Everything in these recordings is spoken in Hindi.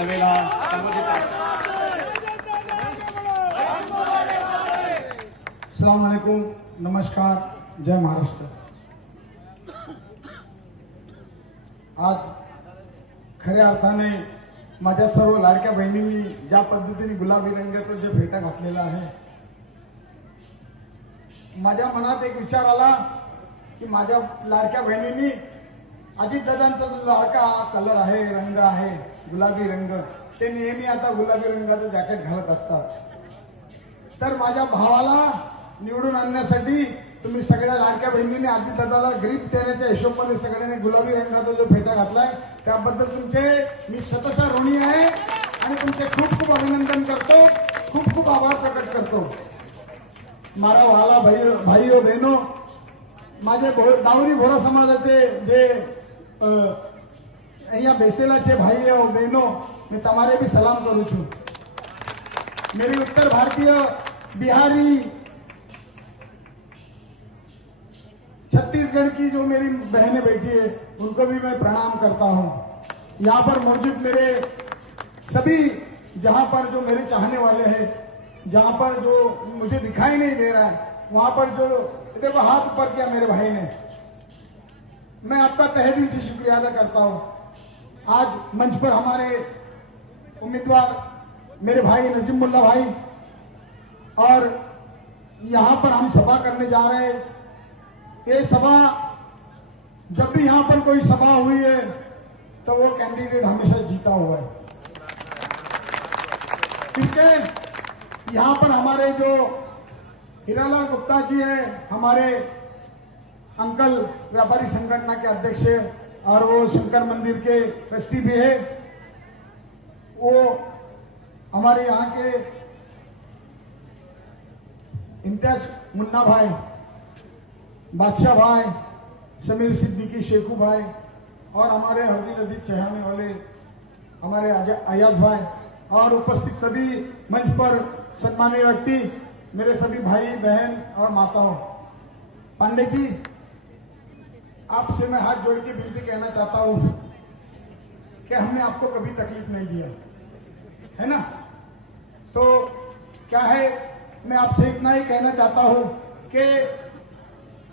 सभेला संबोधित अस्सलाम वालेकुम, नमस्कार, जय महाराष्ट्र। आज खऱ्या अर्थाने माझ्या सर्व लाडक्या बहिणींनी ज्या पद्धतीने गुलाबी रंगाचं जे फेटा घातलेला आहे, माझ्या मनात एक विचार आला की माझ्या लाडक्या बहिणींनी अजितदादांचा जो लाडका कलर आहे, रंग आहे गुलाबी रंग, ते नेहमी आता गुलाबी रंगाचं जॅकेट घालत असतात। तर माझ्या भावाला निवडून आणण्यासाठी तुम्ही सगळ्या लाडक्या बहिणींनी अजितदादाला ग्रीप देण्याच्या हिशोबाने सगळ्यांनी गुलाबी रंगाचा जो फेटा घातलाय, त्याबद्दल तुमचे मी शतशः ऋणी आहे आणि तुमचे खूप खूप अभिनंदन करतो, खूप खूप आभार प्रकट करतो। मारा वाला भाईओ बहनो, माझे दाऊदी भोरा समाजाचे જે અહીંયા બેસેલા છે ભાઈઓ બહેનો, मैं તમારે भी सलाम करूं છું। मेरी उत्तर भारतीय, बिहारी, छत्तीसगढ़ की जो मेरी बहनें बैठी है, उनको भी मैं प्रणाम करता हूं। यहाँ पर मौजूद मेरे सभी, जहां पर जो मेरे चाहने वाले हैं, जहां पर जो मुझे दिखाई नहीं दे रहा है, वहां पर जो देखो हाथ ऊपर किया मेरे भाई ने, मैं आपका तहे दिल से शुक्रिया अदा करता हूं। आज मंच पर हमारे उम्मीदवार मेरे भाई नजीमुल्ला भाई, और यहां पर हम सभा करने जा रहे हैं। ये सभा, जब भी यहां पर कोई सभा हुई है तो वो कैंडिडेट हमेशा जीता हुआ है। क्योंकि यहां पर हमारे जो हीरालाल गुप्ता जी हैं, हमारे अंकल व्यापारी संगठन के अध्यक्ष है और वो शंकर मंदिर के ट्रस्टी भी है, वो हमारे यहाँ के इम्तियाज मुन्ना भाई, बादशाह भाई, समीर सिद्दीकी, शेखू भाई, और हमारे हरदी अजीत चढ़ाने वाले हमारे अयाज भाई, और उपस्थित सभी मंच पर सम्मानीय व्यक्ति, मेरे सभी भाई बहन और माताओं। पांडे जी, आपसे मैं हाथ जोड़ के विनती कहना चाहता हूं कि हमने आपको कभी तकलीफ नहीं दिया है ना। तो क्या है, मैं आपसे इतना ही कहना चाहता हूं कि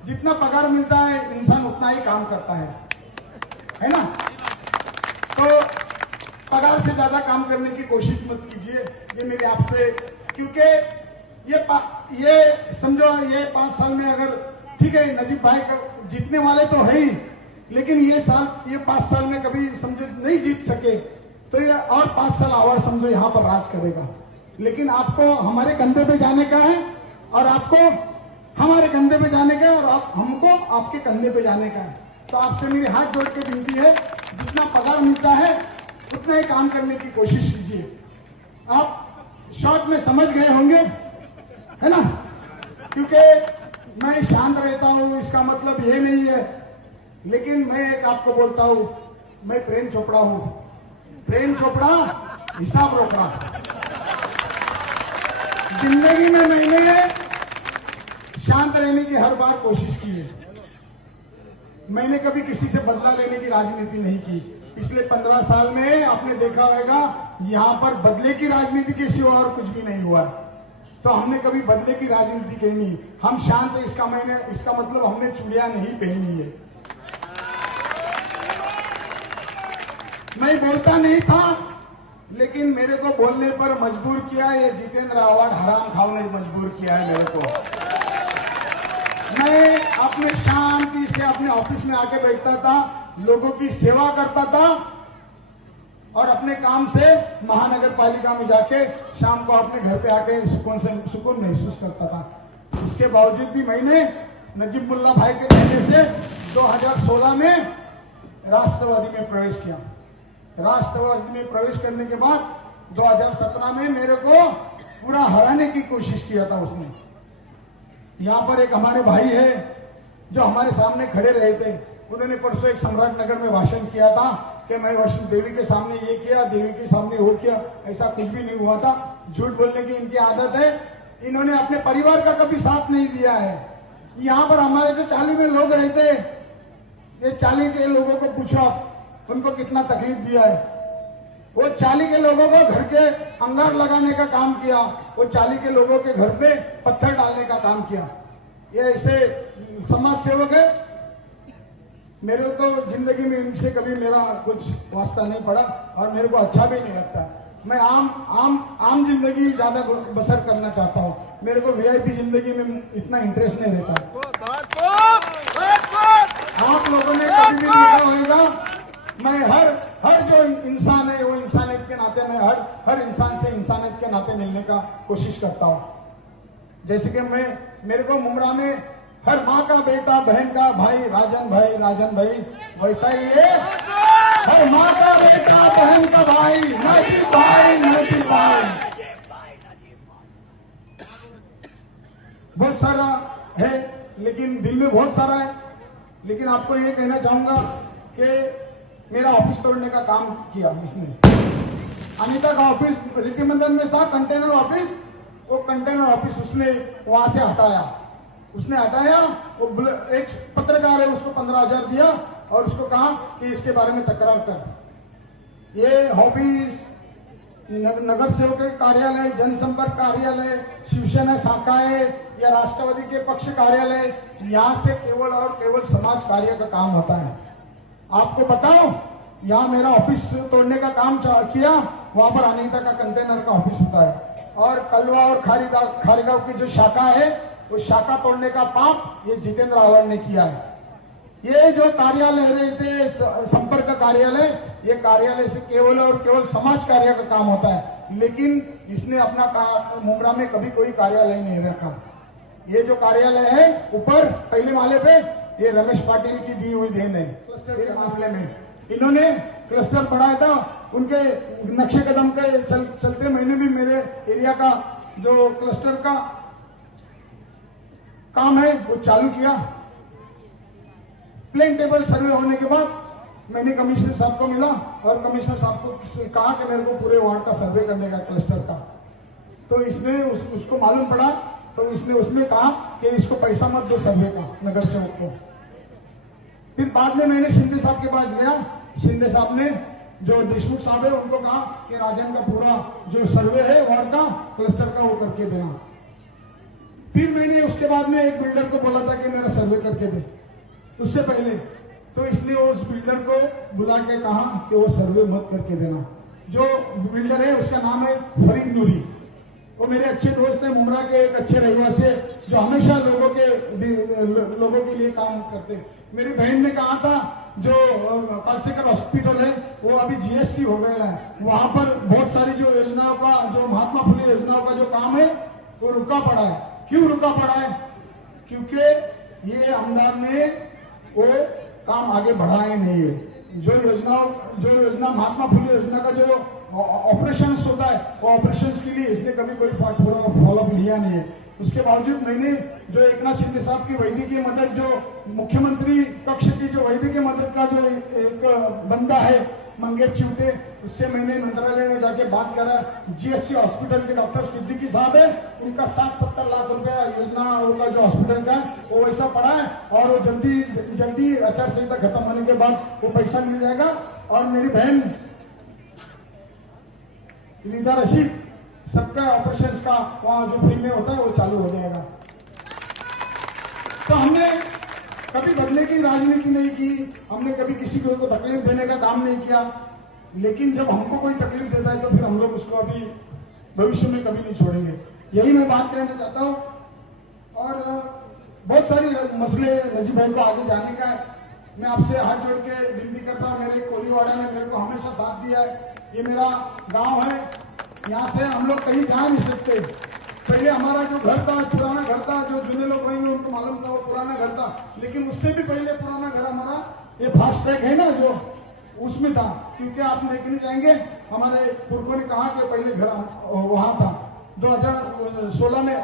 जितना पगार मिलता है इंसान उतना ही काम करता है ना। तो पगार से ज्यादा काम करने की कोशिश मत कीजिए, ये मेरी आपसे, क्योंकि ये समझो ये 5 साल में अगर ठीक है, नजीब भाई जीतने वाले तो है ही, लेकिन ये 5 साल में कभी समझो नहीं जीत सके, तो ये और 5 साल और समझो यहां पर राज करेगा। लेकिन आपको हमारे कंधे पे जाने का है, और आपको हमारे कंधे पे जाने का है, और हमको आपके कंधे पे जाने का है। तो आपसे मेरी हाथ जोड़ के विनती है, जितना पगार मिलता है उतना ही काम करने की कोशिश कीजिए। आप शॉर्ट में समझ गए होंगे, है ना। क्योंकि मैं शांत रहता हूं इसका मतलब ये नहीं है, लेकिन मैं एक आपको बोलता हूं, मैं प्रेम चोपड़ा हूं। प्रेम चोपड़ा, हिसाब रोकड़ा। जिंदगी में मैंने शांत रहने की हर बार कोशिश की है। मैंने कभी किसी से बदला लेने की राजनीति नहीं की। पिछले 15 साल में आपने देखा होगा, यहां पर बदले की राजनीति के सिवा और कुछ भी नहीं हुआ। तो हमने कभी बदले की राजनीति की नहीं। हम शांत है, इसका मतलब हमने चूड़ियां नहीं पहनी है। मैं बोलता नहीं था, लेकिन मेरे को बोलने पर मजबूर किया ये जितेंद्र आव्हाड हराम खाओ ने मजबूर किया है मेरे को। मैं अपने शांति से अपने ऑफिस में आके बैठता था, लोगों की सेवा करता था, और अपने काम से महानगर पालिका में जाके शाम को अपने घर पे आके सुकून महसूस करता था। इसके बावजूद भी मैंने नजीमुल्ला भाई के कहने से 2016 में राष्ट्रवादी में प्रवेश किया। राष्ट्रवादी में प्रवेश करने के बाद 2017 में मेरे को पूरा हराने की कोशिश किया था उसने। यहां पर एक हमारे भाई है जो हमारे सामने खड़े रहे थे, उन्होंने परसों एक सम्राट नगर में भाषण किया था कि मैं वैष्णो देवी के सामने ये किया, देवी के सामने वो किया। ऐसा कुछ भी नहीं हुआ था। झूठ बोलने की इनकी आदत है। इन्होंने अपने परिवार का कभी साथ नहीं दिया है। यहां पर हमारे जो 40 में लोग रहते, ये 40 के लोगों को पूछो उनको कितना तकलीफ दिया है। वो चाली के लोगों को घर के अंगार लगाने का काम किया, वो चाली के लोगों के घर पे पत्थर डालने का काम किया। ये ऐसे समाज सेवक है। मेरे तो जिंदगी में इनसे कभी मेरा कुछ वास्ता नहीं पड़ा और मेरे को अच्छा भी नहीं लगता। मैं आम जिंदगी ज्यादा बसर करना चाहता हूँ। मेरे को वीआईपी जिंदगी में इतना इंटरेस्ट नहीं रहता। आप लोगों ने कभी भी देखा होगा, मैं हर जो इंसान है वो इंसानियत के नाते मैं हर इंसान से इंसानियत के नाते मिलने का कोशिश करता हूं। जैसे कि मेरे को मुमरा में हर माँ का बेटा, बहन का भाई राजन भाई वैसा ही है। हर माँ का बेटा, बहन का भाई नजीब भाई बहुत सारा है, लेकिन दिल में बहुत सारा है। लेकिन आपको ये कहना चाहूंगा कि मेरा ऑफिस तोड़ने का काम किया इसने। अनीता का ऑफिस रीति मंदिर में था, कंटेनर ऑफिस। वो कंटेनर ऑफिस उसने वहां से हटाया। वो एक पत्रकार है, उसको 15,000 दिया और उसको कहा कि इसके बारे में तकरार कर। ये ऑफिस नगर सेवक कार्यालय, जनसंपर्क कार्यालय, शिवसेना शाखाएं या राष्ट्रवादी के पक्ष कार्यालय, यहां से केवल और केवल समाज कार्य का काम होता है। आपको बताओ, यहां मेरा ऑफिस तोड़ने का काम किया, वहां पर अनीता का कंटेनर का ऑफिस होता है। और कलवा और खारीगांव की जो शाखा है, वो शाखा तोड़ने का पाप ये जितेंद्र आव्हाड ने किया है। ये जो कार्यालय रहते संपर्क कार्यालय, ये कार्यालय से केवल और केवल समाज कार्य का काम होता है। लेकिन इसने अपना मुमरा में कभी कोई कार्यालय नहीं रखा। ये जो कार्यालय है ऊपर पहले माले पे, ये रमेश पाटिल की दी हुई देन है। क्लस्टर के मामले में इन्होंने क्लस्टर बढ़ाया था। उनके नक्शे कदम के चलते मैंने भी मेरे एरिया का जो क्लस्टर का काम है वो चालू किया। प्लेन टेबल सर्वे होने के बाद मैंने कमिश्नर साहब को मिला और कमिश्नर साहब को कहा कि मेरे को पूरे वार्ड का सर्वे करने का, क्लस्टर का। तो इसने उसको मालूम पड़ा, तो इसने उसमें कहा कि इसको पैसा मत दो सर्वे का, नगर सेवक को। फिर बाद में मैंने शिंदे साहब के पास गया। शिंदे साहब ने, जो देशमुख साहब है, उनको कहा कि राजन का पूरा जो सर्वे है वार्ड का, क्लस्टर का, वो करके देना। फिर मैंने उसके बाद में एक बिल्डर को बोला था कि मेरा सर्वे करके दे। उससे पहले तो इसने उस बिल्डर को बुला के कहा कि वो सर्वे मत करके देना। जो बिल्डर है उसका नाम है फरीद नूरी। वो मेरे अच्छे दोस्त हैं, मुमरा के एक अच्छे रहवासी है, जो हमेशा लोगों के लिए काम करते हैं। मेरी बहन ने कहा था, जो कालसेकर हॉस्पिटल है वो अभी जीएसटी हो गया है, वहां पर बहुत सारी जो योजनाओं का, जो महात्मा फुले योजनाओं का जो काम है वो रुका पड़ा है। क्यों रुका पड़ा है? क्योंकि ये आमदार ने वो काम आगे बढ़ाए नहीं है। जो योजना महात्मा फुले योजना का जो ऑपरेशन होता है, वो ऑपरेशन के लिए इसने कभी कोई फॉलोअप लिया नहीं है। उसके बावजूद मैंने जो एकनाथ शिंदे साहब की वैद्यकीय मदद, जो मुख्यमंत्री कक्ष की जो वैद्यकीय मदद का जो एक बंदा है मंगेश चिवटे, उससे मैंने मंत्रालय में जाके बात करा। जीएससी हॉस्पिटल के डॉक्टर सिद्दीकी साहब है, उनका 60-70 लाख रुपया योजना का जो हॉस्पिटल का वो वैसा पड़ा है और वो जल्दी आचार संहिता खत्म होने के बाद वो पैसा मिल जाएगा। और मेरी बहन रीता रशीद, सबका ऑपरेशन का वहां जो फ्री में होता है वो चालू हो जाएगा। तो हमने कभी बदले की राजनीति नहीं की, हमने कभी किसी को तकलीफ देने का काम नहीं किया। लेकिन जब हमको कोई तकलीफ देता है तो फिर हम लोग उसको अभी भविष्य में कभी नहीं छोड़ेंगे। यही मैं बात कहना चाहता हूं। और बहुत सारी मसले नजीब भाई को आगे जाने का है। मैं आपसे हाथ जोड़ के विनती करता हूं। मेरे कोलीवाड़ा ने मेरे को हमेशा साथ दिया है। ये मेरा गांव है, यहाँ से हम लोग कहीं जा नहीं सकते। पहले हमारा जो घर था, पुराना घर था, जो जुने लोग रहेंगे उनको मालूम था वो पुराना घर था। लेकिन उससे भी पहले पुराना घर हमारा ये फास्ट ट्रैक है ना, जो उसमें था। क्योंकि आप लेके जाएंगे, हमारे पुरखों ने कहा कि पहले घर वहां था। 2016 में,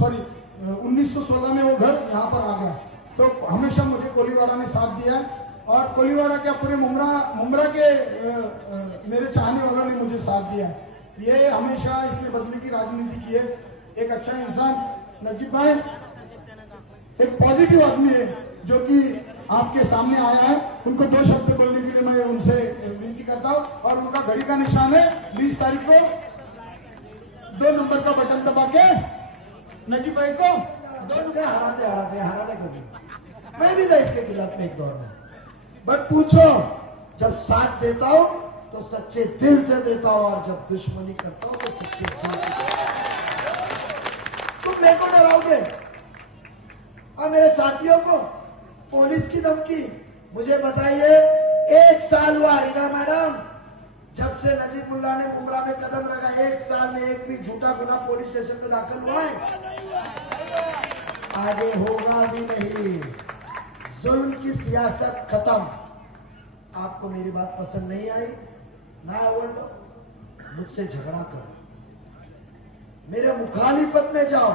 सॉरी 1916 में वो घर यहाँ पर आ गया। तो हमेशा मुझे कोलीवाड़ा ने साथ दिया है और कोलीवाड़ा के पूरे मुमरा के मेरे चाहने वालों ने मुझे साथ दिया है। ये हमेशा इसने बदली की राजनीति की है। एक अच्छा इंसान नजीब भाई एक पॉजिटिव आदमी है, जो कि आपके सामने आया है। उनको 2 शब्द बोलने के लिए मैं उनसे विनती करता हूं और उनका घड़ी का निशान है 20 तारीख को 2 नंबर का बटन दबा के नजीब भाई को हराने को भी मैं भी था इसके खिलाफ में एक दौर में, बट पूछो जब साथ देता हूं तो सच्चे दिल से देता हूं और जब दुश्मनी करता हूं तो सच्चे दिल से। तुम मेरे को डराओगे और मेरे साथियों को पुलिस की धमकी? मुझे बताइए, 1 साल हुआ रीना मैडम जब से नजीबुल्लाह ने मुमरा में कदम रखा, 1 साल में एक भी झूठा गुना पुलिस स्टेशन में दाखिल हुआ है? आगे होगा भी नहीं। जुल्म की सियासत खत्म। आपको मेरी बात पसंद नहीं आई ना बोल लो, मुझसे झगड़ा करो, मेरे मुखालिफत में जाओ,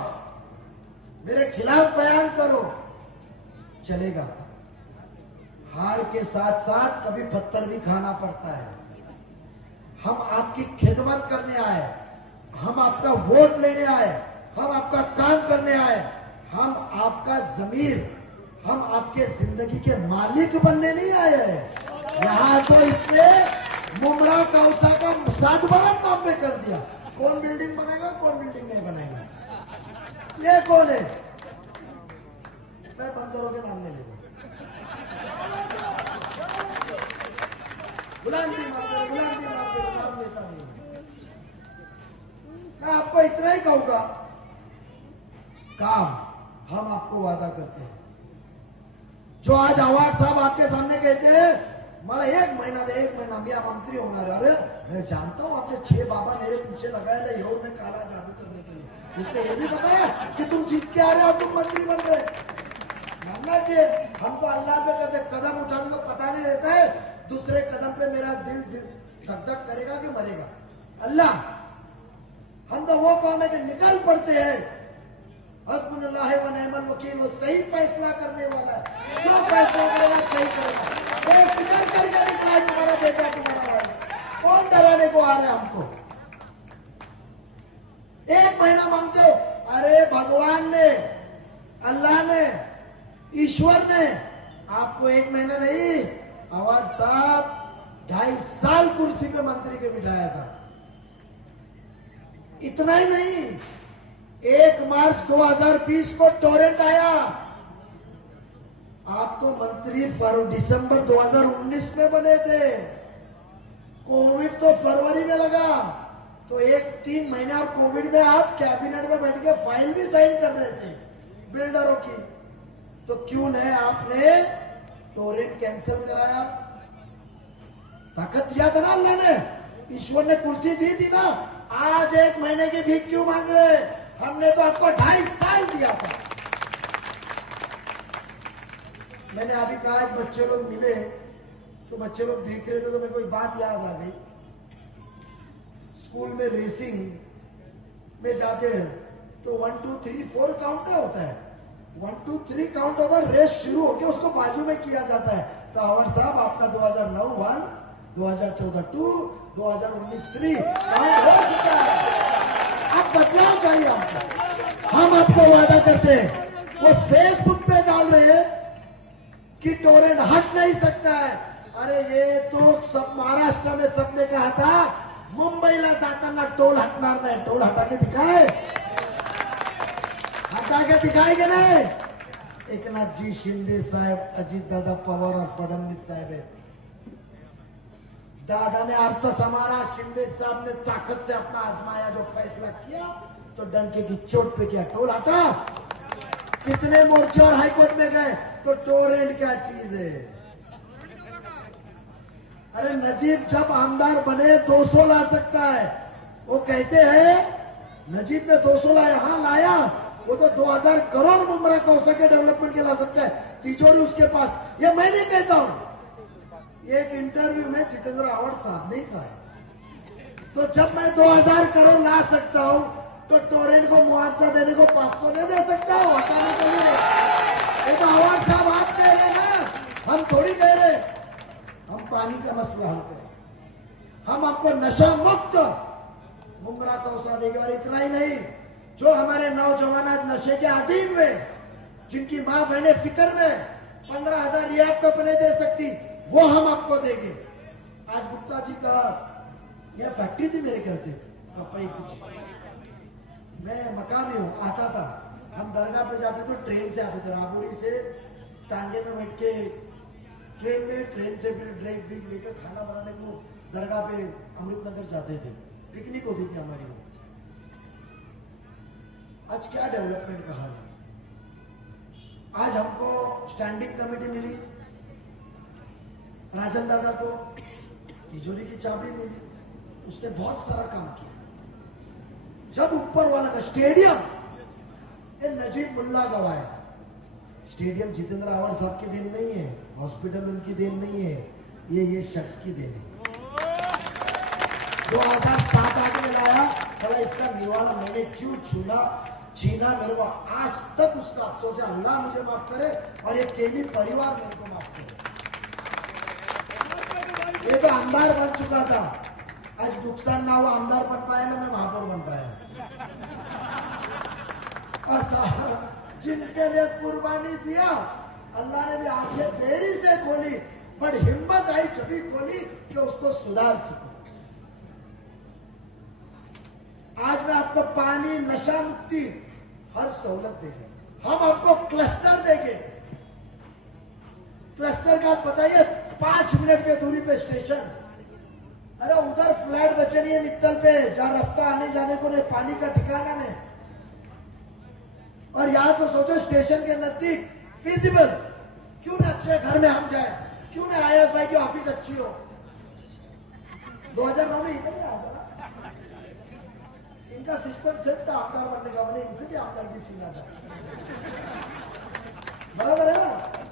मेरे खिलाफ बयान करो, चलेगा। हार के साथ साथ कभी पत्थर भी खाना पड़ता है। हम आपकी खिदमत करने आए, हम आपका वोट लेने आए, हम आपका काम करने आए, हम आपका जमीर, हम आपके जिंदगी के मालिक बनने नहीं आए हैं। यहां तो इसने मुमरा कौसा का 7 बार नाम पे कर दिया। कौन बिल्डिंग बनाएगा, कौन बिल्डिंग नहीं बनाएगा, ये कौन है? मैं बंदरों के नाम नहीं लेता। गुलामी मारते नाम लेता नहीं। मैं आपको इतना ही कहूंगा, काम हम आपको वादा करते हैं। जो आज अवार्ड साहब आपके सामने कहते हैं मला 1 महिना दे, 1 महिना मी मंत्री होणार। अरे मैं जानता हूं आपने 6 बाबा मेरे पीछे लगाए योग में काला जादू करने के लिए। उसने ये भी बताया कि तुम जीत के आ रहे हो और तुम मंत्री बन रहे। मानना चाहिए, हम तो अल्लाह पे करते, कदम उठाने को पता नहीं रहता है दूसरे कदम पे मेरा दिल धक धक करेगा कि मरेगा। अल्लाह, हम तो वो कौम है कि निकल पड़ते हैं। हस्बुल्लाह व निअमल वकील, वो सही फैसला करने वाला है। जो फैसला करेगा सही करेगा। बेफिक्र करके निकला है तुम्हारा बेटा, तुम्हारा भाई। कौन डराने को आ रहे हैं हमको? 1 महीना मांगते हो? अरे भगवान ने, अल्लाह ने, ईश्वर ने आपको 1 महीना नहीं, अवार्ड साहब 2.5 साल कुर्सी पे मंत्री के बिठाया था। इतना ही नहीं, 1 मार्च 2020 को टोरेंट आया। आप तो मंत्री दिसंबर 2019 में बने थे। कोविड तो फरवरी में लगा, तो 3 महीने और कोविड में आप कैबिनेट में बैठ के फाइल भी साइन कर रहे थे बिल्डरों की। तो क्यों नहीं आपने टोरेंट कैंसिल कराया? ताकत दिया था ना अल्लाह ने, ईश्वर ने कुर्सी दी थी ना। आज 1 महीने की भीख क्यों मांग रहे? हमने तो आपको 2.5 साल दिया था। मैंने अभी कहा, एक बच्चे लोग मिले तो बच्चे लोग देख रहे थे तो मेरे को एक बात याद आ गई। स्कूल में रेसिंग में जाते हैं तो 1 2 3 4 काउंट होता है। 1 2 3 काउंट होता है, रेस शुरू होकर उसको बाजू में किया जाता है। तो अवर साहब आपका 2009 1, 2014 2, 2019 3 काउंट हो चुका है। आप बदलाव चाहिए हमको। हम आपको वादा करते हैं, वो फेसबुक पे डाल रहे हैं कि टोरेंट हट नहीं सकता है। अरे ये तो सब महाराष्ट्र में सबने कहा था, मुंबईला जाताना टोल हटणार नाही। टोल हटा के दिखाए, हटा के दिखाएंगे नहीं। एकनाथ जी शिंदे साहब, अजित दादा पवार और फडणवीस साहब है। दादा ने अर्थ संभाला, शिंदे साहब ने ताकत से अपना आजमाया, जो फैसला किया तो डंके की चोट पे किया, टोल हटा। कितने मोर्चे और हाईकोर्ट में गए तो टोरेंट क्या चीज है? अरे नजीब जब आमदार बने 200 ला सकता है। वो कहते हैं नजीब ने 200 लाया, हाँ लाया। वो तो 2000 करोड़ मुमरा कौसा के डेवलपमेंट के ला सकता है, तिजोरी उसके पास। ये मैं नहीं कहता हूं, एक इंटरव्यू में जितेंद्र आवाड साहब ने कहा है। तो जब मैं 2000 करोड़ ला सकता हूं तो टोरेंट को मुआवजा देने को 500 नहीं दे सकता हूं हटाने के लिए। ये तो आवाड साहब आप कह रहे ना, हम थोड़ी कह रहे। हम पानी का मसला हल करें, हम आपको नशा मुक्त मुमरा कौसा देंगे। और इतना ही नहीं, जो हमारे नौजवान आज नशे के अधीन में, जिनकी मां बहनें फिक्र में 15,000 रियायत तो नहीं दे सकती, वो हम आपको देंगे। आज गुप्ता जी का यह फैक्ट्री थी मेरे ख्याल से पपाई कुछ, मैं मकामी हूँ, आता था, हम दरगाह पे जाते तो ट्रेन से आते थे, राबोड़ी से टांगे में बैठ के ट्रेन से फिर ड्राइव भी लेकर खाना बनाने को दरगाह पे अमृतनगर जाते थे, पिकनिक होती थी हमारी वो। आज क्या डेवलपमेंट का हाल है। आज हमको स्टैंडिंग कमेटी मिली, राजन दादा को तिजोरी की चाबी मिली, उसने बहुत सारा काम किया। जब ऊपर वाला का स्टेडियम, ये नजीब मुल्ला गवाया, स्टेडियम जितेंद्र आवाड़ साहब की देन नहीं है, हॉस्पिटल उनकी देन नहीं है, ये शख्स की देन है। 2007 आगे लाया, बोला इसका निवाला मैंने क्यों छीना, मेरे को आज तक उसका अफसोस है, अल्लाह मुझे माफ करे और ये केली परिवार मेरे को माफ करे। ये तो आमदार बन चुका था, आज नुकसान ना हुआ, आमदार बन पाया ना मैं महापौर बन पाया। और जिनके लिए कुर्बानी दिया, अल्लाह ने भी आंखें देरी से खोली, बट हिम्मत आई जभी खोली कि उसको सुधार सको। आज मैं आपको पानी, नशा मुक्ति, हर सहूलत देंगे, हम आपको क्लस्टर देंगे। क्लस्टर का बताइए 5 मिनट के दूरी पे स्टेशन, अरे उधर फ्लैट बचे नहीं है मित्तल पे, जहां रास्ता आने जाने को नहीं, पानी का ठिकाना नहीं, और यहां तो सोचो स्टेशन के नजदीक फिजिबल, क्यों ना अच्छे घर में हम जाए, क्यों ना आयास भाई की ऑफिस अच्छी हो। 2009 में इधर ही आया था, इनका सिस्टम सेट था आमदार बनने का, मैंने इनसे भी आमदार की छीना था, बराबर है ना।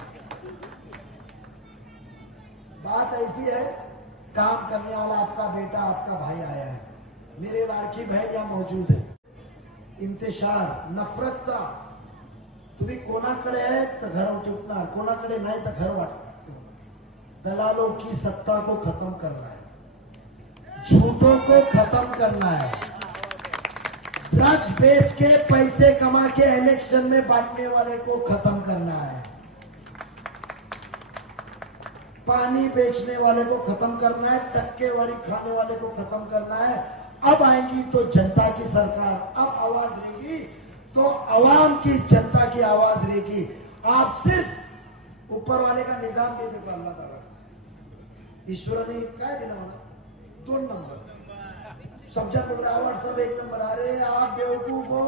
बात ऐसी है, काम करने वाला आपका बेटा, आपका भाई आया है, मेरे लाड़की बहन यहां मौजूद है, इंतशार नफरतचा तुम्ही कोणाकडे आहे तर घर तुटणार, कोणाकडे नाही तर घर वाटणार। दलालों की सत्ता को खत्म करना है, झूठों को खत्म करना है, ड्रग्स बेच के पैसे कमा के इलेक्शन में बांटने वाले को खत्म करना है, पानी बेचने वाले को खत्म करना है, टक्केवारी खाने वाले को खत्म करना है। अब आएंगी तो जनता की सरकार, अब आवाज रहेगी तो अवाम की, जनता की आवाज रहेगी। आप सिर्फ ऊपर वाले का निजाम दे देखो, अल्लाह ताला ईश्वराने काय दिला मला 2 नंबर, समझा बोल रहा आवाज सब 1 नंबर, अरे आप बेवकूफ हो,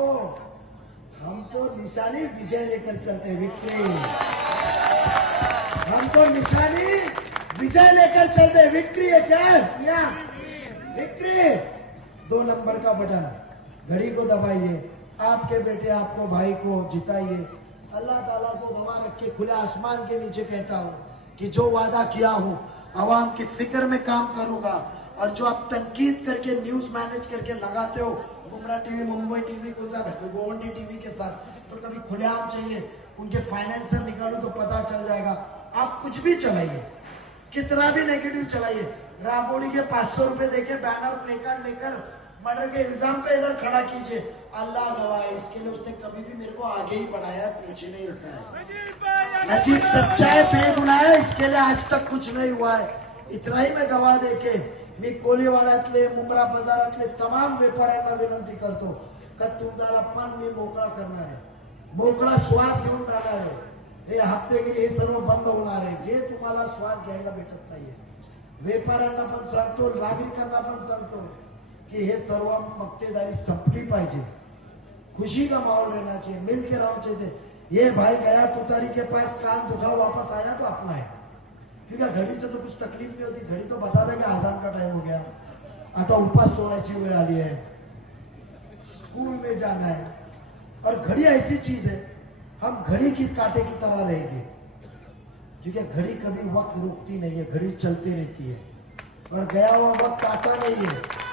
हम तो निशानी विजय लेकर चलते हैं, विक्ट्री, हम तो निशानी विजय लेकर चलते हैं, विक्ट्री है क्या, विक्ट्री। 2 नंबर का बटन, घड़ी को दबाइए, आपके बेटे आपको भाई को जिताइए। अल्लाह ताला को गवाह रख के खुले आसमान के नीचे कहता हूं कि जो वादा किया हूं आवाम की फिक्र में काम करूंगा, और जो आप तनकीद करके न्यूज मैनेज करके लगाते हो, बुमरा टीवी, मुंबई टीवी को साथ, गोवंडी टीवी के साथ, तो कभी खुलेआम चाहिए, उनके फाइनेंसर निकालो तो पता चल जाएगा। आप कुछ भी चलाइए, कितना भी नेगेटिव चलाइए, राबोड़ी के 500 रुपए देके बैनर प्लेकार्ड लेकर मर्डर के इल्जाम पे इधर खड़ा कीजिए, अल्लाह गवाह है, इसके लिए उसने कभी भी मेरे को आगे ही बढ़ाया, पीछे नहीं रखा है। नजीब सच्चाई पे बुलाया, इसके लिए आज तक कुछ नहीं हुआ है। इतना ही मैं गवाह देके मी कोलीवाड्यातले, मुंब्रा बाजारातले तमाम व्यापाऱ्यांना विनंती करतो का तुम्हाला पण मी मोकळा करणार आहे, मोकळा श्वास घेऊन जाणार आहे। हे हप्ते गेले हे सर्व बंद होणार आहे, जे तुम्हाला श्वास घ्यायला भेटत नाहीये। व्यापाऱ्यांना पण सांगतो, नागरिकांना पण सांगतो कि हे सर्व मक्तेदारी संपली पाहिजे, खुशी का माहौल रहना चाहिए, मिलकर रहना चाहिए। ये भाई गया तुतारी के पास, कान दुखा, वापस आया तो अपना है, क्योंकि घड़ी से तो कुछ तकलीफ नहीं होती, घड़ी तो बता देगा आजान का टाइम हो गया, आता उपास सोडायची वेळ आली है, स्कूल में जाना है। और घड़ी ऐसी चीज है, हम घड़ी की कांटे की तरह रहेंगे, क्योंकि घड़ी कभी वक्त रुकती नहीं है, घड़ी चलती रहती है, और गया हुआ वक्त आता नहीं है।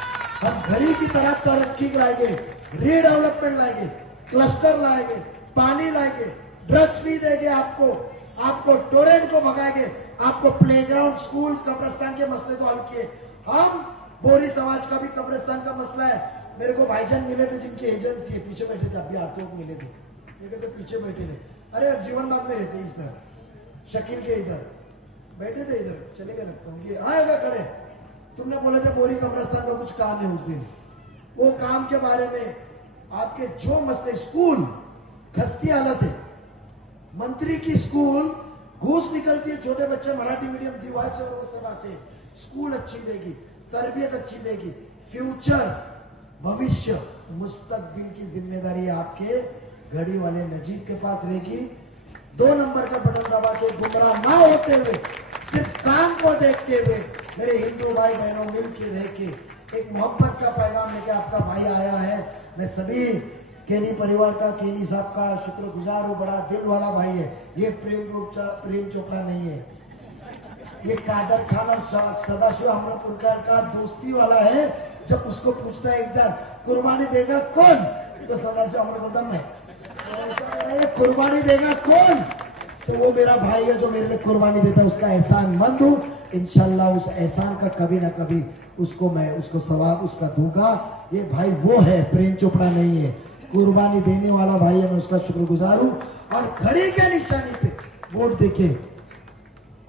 हम घड़ी की तरह तरक्की लाएंगे, रीडेवलपमेंट लाएंगे, क्लस्टर लाएंगे, पानी लाएंगे, ड्रग्स भी देंगे आपको टोरेंट को भगाएंगे, आपको प्लेग्राउंड, स्कूल, कब्रिस्तान के मसले तो हल किए। हम बोरी समाज का भी कब्रिस्तान का मसला है, मेरे को भाईजान मिले थे जिनकी एजेंसी है, पीछे बैठे थे, अभी आते वक्त मिले थे, तो पीछे बैठे थे, अरे अब जीवन बाग में रहते इधर, शकील के इधर बैठे थे, इधर चले गए लगता हूँ, ये आएगा खड़े, तुमने बोले थे बोरी कब्रस्तान का कुछ काम है उस दिन, वो काम के बारे में आपके जो मसले, स्कूल खस्ती हालत है, मंत्री की स्कूल घूस निकलती है, छोटे बच्चे मराठी मीडियम दीवार से और वो सब आते हैं, स्कूल अच्छी देगी, तरबियत अच्छी देगी, फ्यूचर भविष्य मुस्तकबिल की जिम्मेदारी आपके घड़ी वाले नजीब के पास रहेगी। 2 नंबर का बटन दबा के गुमराह ना होते हुए सिर्फ काम को देखते हुए मेरे हिंदू भाई बहनों मिल के रह के एक मोहब्बत का पैगाम लेके आपका भाई आया है। मैं सभी केनी परिवार का, केनी साहब का शुक्रगुजार हूं, बड़ा दिल वाला भाई है। ये प्रेम चोपड़ा नहीं है, ये कादर खान और सदाशिव अमरपुरकर का दोस्ती वाला है। जब उसको पूछता है एक जन कुर्बानी देगा कौन, तो सदाशिव अमर बोलता मैं। कुर्बानी देगा कौन, तो वो मेरा भाई है जो मेरे लिए कुर्बानी देता है, उसका एहसान मंद हूं। इंशाल्लाह उस एहसान का कभी ना कभी उसको सवाब उसका दूंगा। ये भाई वो है, प्रेम चोपड़ा नहीं है, कुर्बानी देने वाला भाई है, मैं उसका शुक्रगुजार हूं। और घड़ी के निशानी पे वोट देके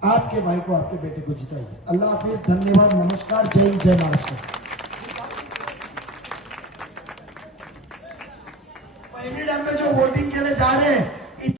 आपके भाई को, आपके बेटे को जिताइए। अल्लाह हाफिज, धन्यवाद, नमस्कार, जय हिंद, जय महाराष्ट्र। पहली डब में जो वोटिंग के लिए जा रहे हैं